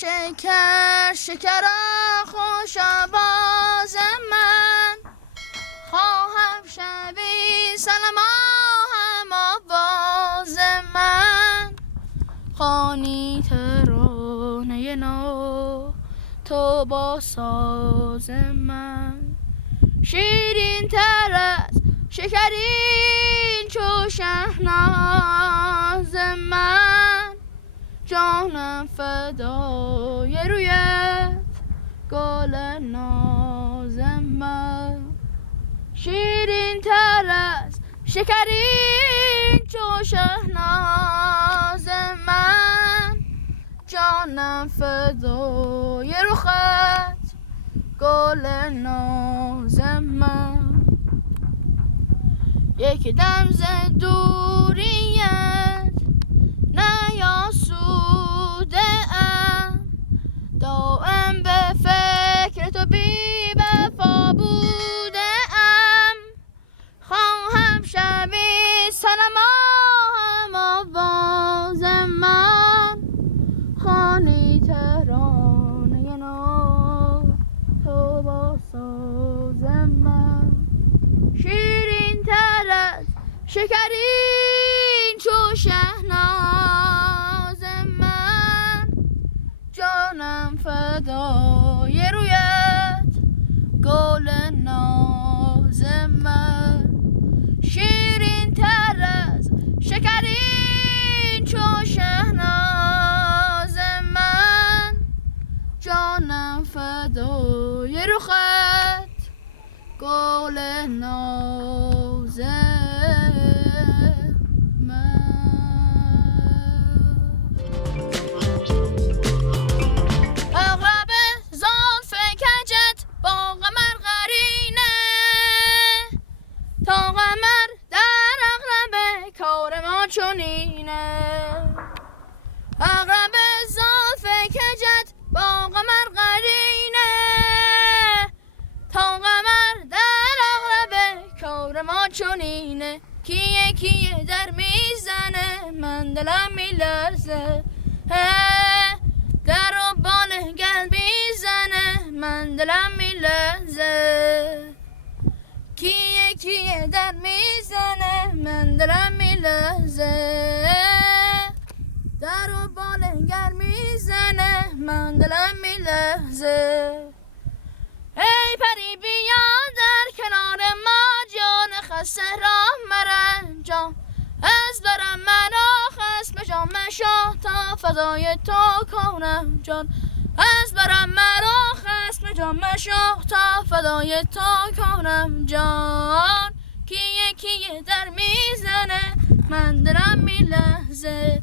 شکر شکر خوش آواز من، خواهم شبی سلام هم آواز من. خوانی ترانه نو تو با ساز من، شیرین تر از شکرین چو شهناز من. جانم فدای رویت گل ناز من، شیرین تر از شکرین چو شهناز من. جانم فدای رخت گل ناز من. یک دم ز دوریت نیاسوده ام، دائم به فکر تو بی وفا بوده ام. خواهم شبی صنم هم آواز من، خوانی ترانه نو تو با ساز من. شیرین تر از شکرین چو شهناز من، جانم فدای رویت گل ناز من. شیرین تر از شکرین چو شهناز من، جانم فدای رخت گل ناز من. اغرب زلف کجت با قمر قرینه، تا قمر در اغرب کار ما چنینه. اغرب زلف کجت با قمر قرینه، تا قمر در اغرب کار ما چنینه. کیه کیه در میزنه من دلم میلرزه، در و بال گل میزنه من دلم میلرزه. کیه کیه در میزنه من دلم میلرزه، در و بال گل میزنه من دلم میلرزه. ای پری بیا در کنار ما، جان خسته را مرنجان. از برم مرا خصم جان مشو تا فدای تو کنم جان. از برم مرا خصم جان مشو تا فدای تو کنم جان. کیه کیه در میزنه من دلم میلرزه،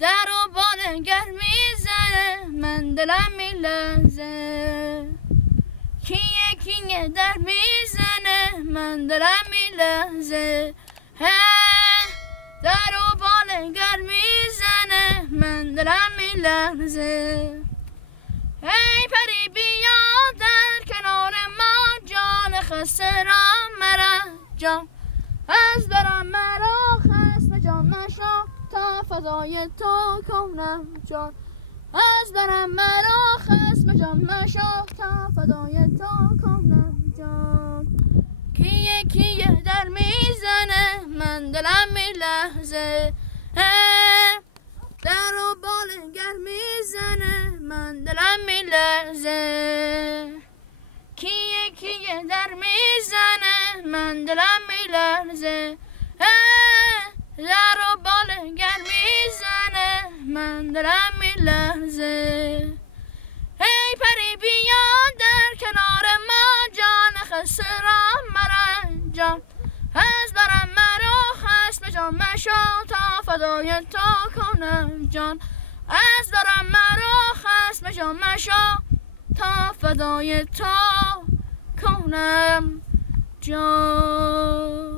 در و بال گر میزنه من دلم میلرزه. کیه کیه در میزنه من دلم میلرزه، در و بال گر میزنه من دلم میلرزه. ای پری بیا در کنار ما، جان خسته را مرنجان. از برم مرا خصم جان مشو تا فدای تو کنم جان. از برم مرا خصم جان مشو تا فدای تو کنم جان. کیه کیه در میزنه من دلم میلرزه، در و بال گر میزنه من دلم میلرزه. کیه کیه در میزنه من دلم میلرزه، در و بال گر میزنه من دلم میلرزه. ای پری بیا در کنار ما، جان خسته را مرنجان. از برم مرا خصم جان مشو تا فدای تو کنم جان. از برم مرا خصم جان مشو تا فدای تو کنم جان.